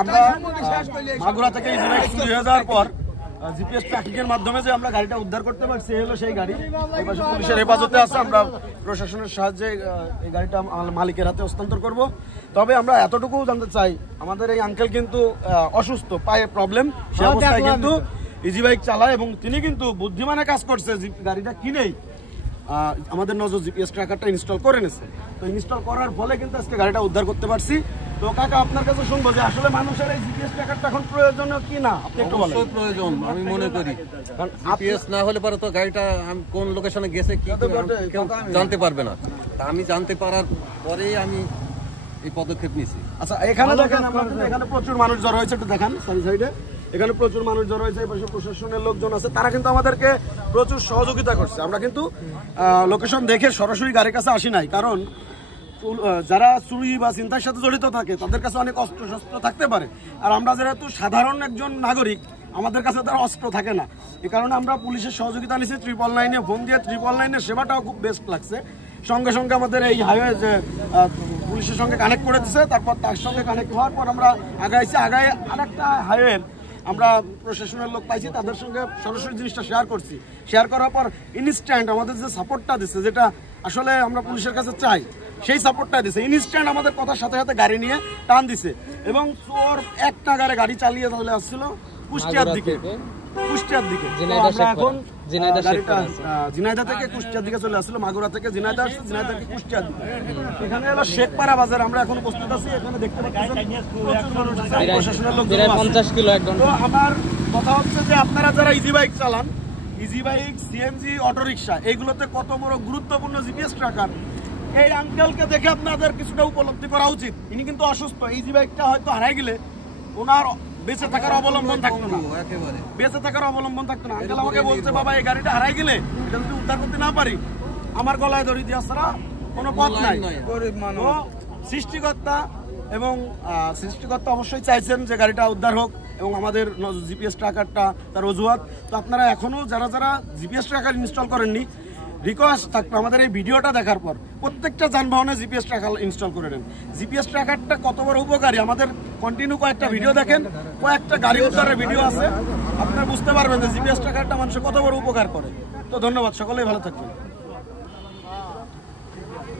আমরা মাগুরা থেকে ইজিবাইক চুরি হয়ে যাওয়ার পর জিপিএস ট্র্যাকিং এর মাধ্যমে যে আমরা গাড়িটা উদ্ধার করতে পারছি হলো সেই গাড়ি। এই পাশে পুলিশের হেফাজতে আছে, আমরা প্রশাসনের সাহায্যে এই গাড়িটা মালিকের হাতে হস্তান্তর করব। তবে আমরা এতটুকু জানতে চাই, আমাদের এই আঙ্কেল কিন্তু অসুস্থ, পায়ে প্রবলেম, সে অবস্থায় কিন্তু ইজিবাইক চালায় এবং তিনি কিন্তু বুদ্ধিমানে কাজ করছে, গাড়িটা কিনেই আমাদের নজর জিপিএস ট্র্যাকারটা ইনস্টল করে নিয়েছে। তো ইনস্টল করার ফলে কিন্তু আজকে গাড়িটা উদ্ধার করতে পারছি। তো কাকা আপনার কাছে শুনবো যে আসলে মানুষের এই জিপিএস ট্র্যাকারটা এখন প্রয়োজনীয় কি না, আপনি একটু বলেন। অবশ্যই প্রয়োজন আমি মনে করি, কারণ জিপিএস না হলে পরে তো গাড়িটা কোন লোকেশনে গেছে কি কেউ জানতে পারবে না। আমি জানতে পারার পরেই আমি এই পদক্ষেপ নিয়েছি। আচ্ছা এখানে দেখেন, এখানে প্রচুর মানুষ জড়ো হয়েছে, একটু দেখান সাইডে, এখানে প্রচুর মানুষ জড়ো হয়েছে, এই পাশে প্রশাসনের লোকজন আছে, তারা কিন্তু আমাদেরকে প্রচুর সহযোগিতা করছে। আমরা কিন্তু লোকেশন দেখে সরাসরি গাড়ির কাছে আসি নাই, কারণ যারা চুরি বা চিন্তার সাথে জড়িত থাকে তাদের কাছে অনেক অস্ত্র শস্ত্র থাকতে পারে, আর আমরা যেহেতু সাধারণ একজন নাগরিক আমাদের কাছে তার অস্ত্র থাকে না। এই কারণে আমরা পুলিশের সহযোগিতা নিয়েছি, 999-এ ফোন দিয়ে 999-এর সেবাটাও খুব বেস্ট লাগছে। সঙ্গে সঙ্গে আমাদের এই হাইওয়ে যে পুলিশের সঙ্গে কানেক্ট করে দিচ্ছে, তারপর তার সঙ্গে কানেক্ট হওয়ার পর আমরা আগাইছি, আগায় আরেকটা হাইওয়ে আমরা প্রশাসনের লোক পাইছি, তাদের সঙ্গে সরাসরি জিনিসটা শেয়ার করছি। শেয়ার করার পর ইনস্ট্যান্ট আমাদের যে সাপোর্টটা দিচ্ছে, যেটা আসলে আমরা পুলিশের কাছে চাই, সেই সাপোর্টটা দিছে। ইনস্ট্যান্ট আমাদের কথার সাথে সাথে গাড়ি নিয়ে টান দিছে এবং চোর এক নাগারে গাড়ি চালিয়ে চলে আসছিল কুষ্টিয়ার দিকে। আমরা এখন ঝিনাইদহ থেকে কুষ্টিয়ার দিকে চলে আসছিল, মাগুরা থেকে ঝিনাইদহ আসছে, ঝিনাইদহ থেকে কুষ্টিয়ার দিকে। এখানে হলো শেখপাড়া বাজার, আমরা এখন উপস্থিত আছি। এখানে দেখতে পাচ্ছেন প্রচুর মানুষ আছে, প্রশাসনের লোক। তো আমার কথা হচ্ছে যে আপনারা যারা ইজিবাইক চালান, ইজিবাইক, সিএনজি, অটোরিকশা, এইগুলোতে কত বড় গুরুত্বপূর্ণ জিপিএস ট্র্যাকার, এই আঙ্কেলকে দেখে আপনাদের কিছুটা উপলব্ধি করা উচিত। ইনি কিন্তু অসুস্থ, ইজিবাইকটা হয়তো হারাই গেলে ওনার বেঁচে থাকার অবলম্বন থাকতো না, বেঁচে থাকার অবলম্বন থাকতো না। আঙ্কেল আমাকে বলছে, বাবা এই গাড়িটা হারাই গেলে এটা যদি উদ্ধার করতে না পারি আমার গলায় দড়ি দেওয়া ছাড়া কোনো পথ নাই। তো সৃষ্টিকর্তা এবং সৃষ্টিকর্তা অবশ্যই চাইছেন যে গাড়িটা উদ্ধার হোক এবং আমাদের জিপিএস ট্র্যাকারটা তার অজুহাত। তো আপনারা এখনো যারা যারা জিপিএস ট্র্যাকার ইনস্টল করেননি, রিকোয়েস্ট থাকবে আমাদের এই ভিডিওটা দেখার পর প্রত্যেকটা যানবাহনে জিপিএস ট্র্যাকার ইনস্টল করে নেন। জিপিএস ট্র্যাকারটা কত বড় উপকারী, আমাদের কন্টিনিউ কয়েকটা ভিডিও দেখেন, কয়েকটা গাড়ি উদ্ধারের ভিডিও আছে, আপনারা বুঝতে পারবেন যে জিপিএস ট্র্যাকারটা মানুষের কত বড় উপকার করে। তো ধন্যবাদ, সকলেই ভালো থাকবেন।